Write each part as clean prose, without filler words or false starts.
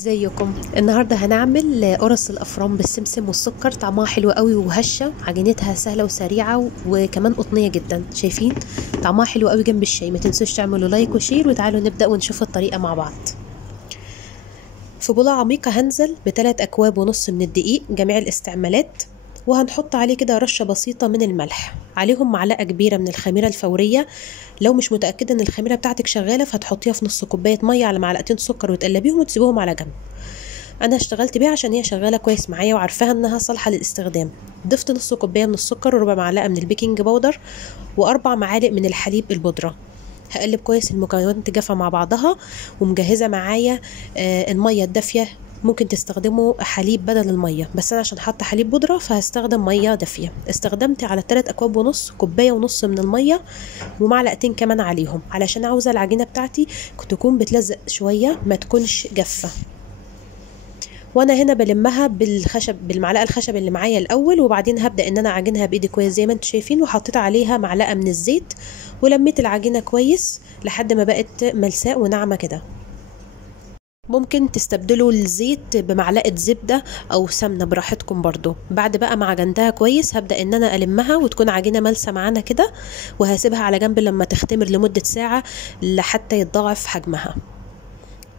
ازيكم؟ النهارده هنعمل قرص الافران بالسمسم والسكر. طعمها حلو قوي وهشه، عجينتها سهله وسريعه وكمان قطنيه جدا. شايفين طعمها حلو قوي جنب الشاي. ما تنسوش تعملوا لايك وشير، وتعالوا نبدا ونشوف الطريقه مع بعض. في بولة عميقه هنزل ب3 اكواب ونص من الدقيق جميع الاستعمالات، وهنحط عليه كده رشه بسيطه من الملح، عليهم معلقه كبيره من الخميره الفوريه. لو مش متاكده ان الخميره بتاعتك شغاله فهتحطيها في نص كوبايه ميه على معلقتين سكر وتقلبيهم وتسيبوهم على جنب. انا اشتغلت بيها عشان هي شغاله كويس معايا وعارفاها انها صالحه للاستخدام. ضفت نص كوبايه من السكر وربع معلقه من البيكنج باودر واربع معالق من الحليب البودره. هقلب كويس المكونات تجافة مع بعضها، ومجهزه معايا الميه الدافيه. ممكن تستخدموا حليب بدل الميه، بس انا عشان حاطه حليب بودره فهستخدم ميه دافيه. استخدمت على 3 اكواب ونص كوبايه ونص من الميه ومعلقتين كمان عليهم، علشان عاوزه العجينه بتاعتي تكون بتلزق شويه ما تكونش جافه. وانا هنا بلمها بالمعلقه الخشب اللي معايا الاول، وبعدين هبدا ان انا اعجنها بايدي كويس زي ما انتم شايفين، وحطيت عليها معلقه من الزيت ولميت العجينه كويس لحد ما بقت ملساء وناعمه كده. ممكن تستبدلوا الزيت بمعلقه زبده او سمنه براحتكم برضو. بعد بقى ما عجنتها كويس هبدا ان انا المها وتكون عجينه ملسه معانا كده، وهسيبها على جنب لما تختمر لمده ساعه لحتى يتضاعف حجمها.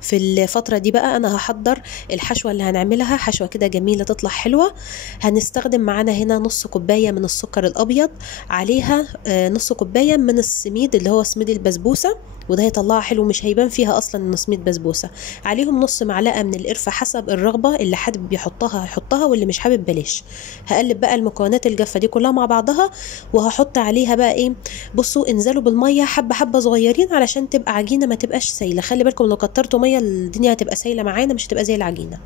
في الفترة دي بقى أنا هحضر الحشوة اللي هنعملها، حشوة كده جميلة تطلع حلوة. هنستخدم معانا هنا نص كوباية من السكر الأبيض، عليها نص كوباية من السميد اللي هو سميد البسبوسة، وده هيطلعها حلو، مش هيبان فيها أصلا إنه سميد بسبوسة. عليهم نص معلقة من القرفة حسب الرغبة، اللي حابب يحطها يحطها واللي مش حابب بلاش. هقلب بقى المكونات الجافة دي كلها مع بعضها، وهحط عليها بقى إيه. بصوا انزلوا بالمية حبة حبة صغيرين علشان تبقى عجينة ما تبقاش سايلة. خلي بالكم لو كترتوا مية الدنيا هتبقى سايله معانا، مش هتبقى زي العجينه.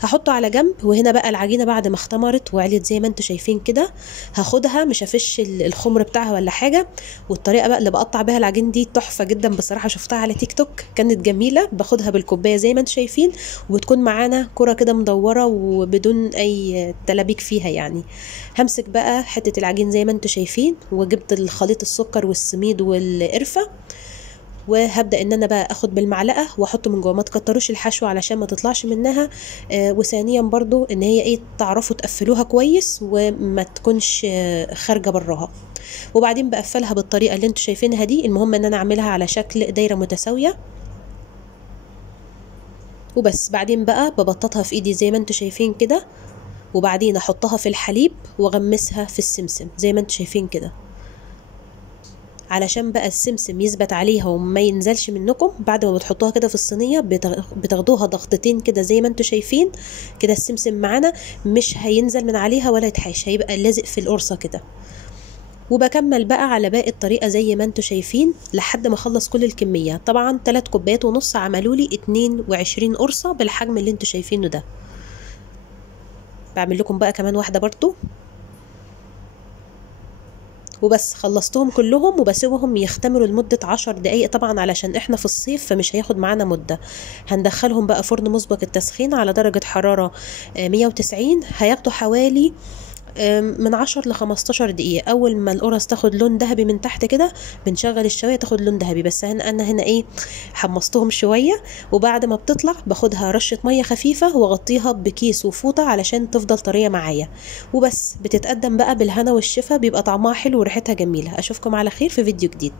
هحطه على جنب. وهنا بقى العجينه بعد ما اختمرت وعليت زي ما انتم شايفين كده، هاخدها مش هفش الخمر بتاعها ولا حاجه. والطريقه بقى اللي بقطع بيها العجين دي تحفه جدا بصراحه، شفتها على تيك توك كانت جميله. باخدها بالكوبايه زي ما انتم شايفين، وبتكون معانا كره كده مدوره وبدون اي تلابيك فيها يعني. همسك بقى حته العجين زي ما انتم شايفين، وجبت الخليط السكر والسميد والقرفه، وهبدا ان انا بقى اخد بالمعلقه واحط من جوه. ما تكتروش الحشوه علشان ما تطلعش منها. وثانيا برضو ان هي ايه، تعرفوا تقفلوها كويس وما تكونش خارجه براها. وبعدين بقفلها بالطريقه اللي انتوا شايفينها دي. المهم ان انا اعملها على شكل دايره متساويه وبس. بعدين بقى ببططها في ايدي زي ما انتوا شايفين كده، وبعدين احطها في الحليب واغمسها في السمسم زي ما انتوا شايفين كده، علشان بقى السمسم يثبت عليها وما ينزلش منكم. بعد ما بتحطوها كده في الصينيه بتاخدوها ضغطتين كده زي ما انتوا شايفين كده. السمسم معانا مش هينزل من عليها ولا يتحاش، هيبقى لازق في القرصه كده. وبكمل بقى على باقي الطريقه زي ما انتوا شايفين لحد ما اخلص كل الكميه. طبعا 3 كوبايات ونص عملوا لي 22 قرصه بالحجم اللي انتوا شايفينه ده. بعمل لكم بقى كمان واحده برضو وبس. خلصتهم كلهم وبسيبهم يختمروا لمدة 10 دقايق، طبعا علشان احنا في الصيف فمش هياخد معانا مدة. هندخلهم بقى فرن مسبق التسخين على درجة حرارة 190. هياخدوا حوالي من 10 ل 15 دقيقة. أول ما القرص تاخد لون ذهبي من تحت كده بنشغل الشواية تاخد لون ذهبي. بس أنا هنا إيه، حمصتهم شوية. وبعد ما بتطلع باخدها رشة مية خفيفة واغطيها بكيس وفوطة علشان تفضل طرية معايا. وبس بتتقدم بقى بالهنا والشفا، بيبقى طعمها حلو وريحتها جميلة. أشوفكم على خير في فيديو جديد.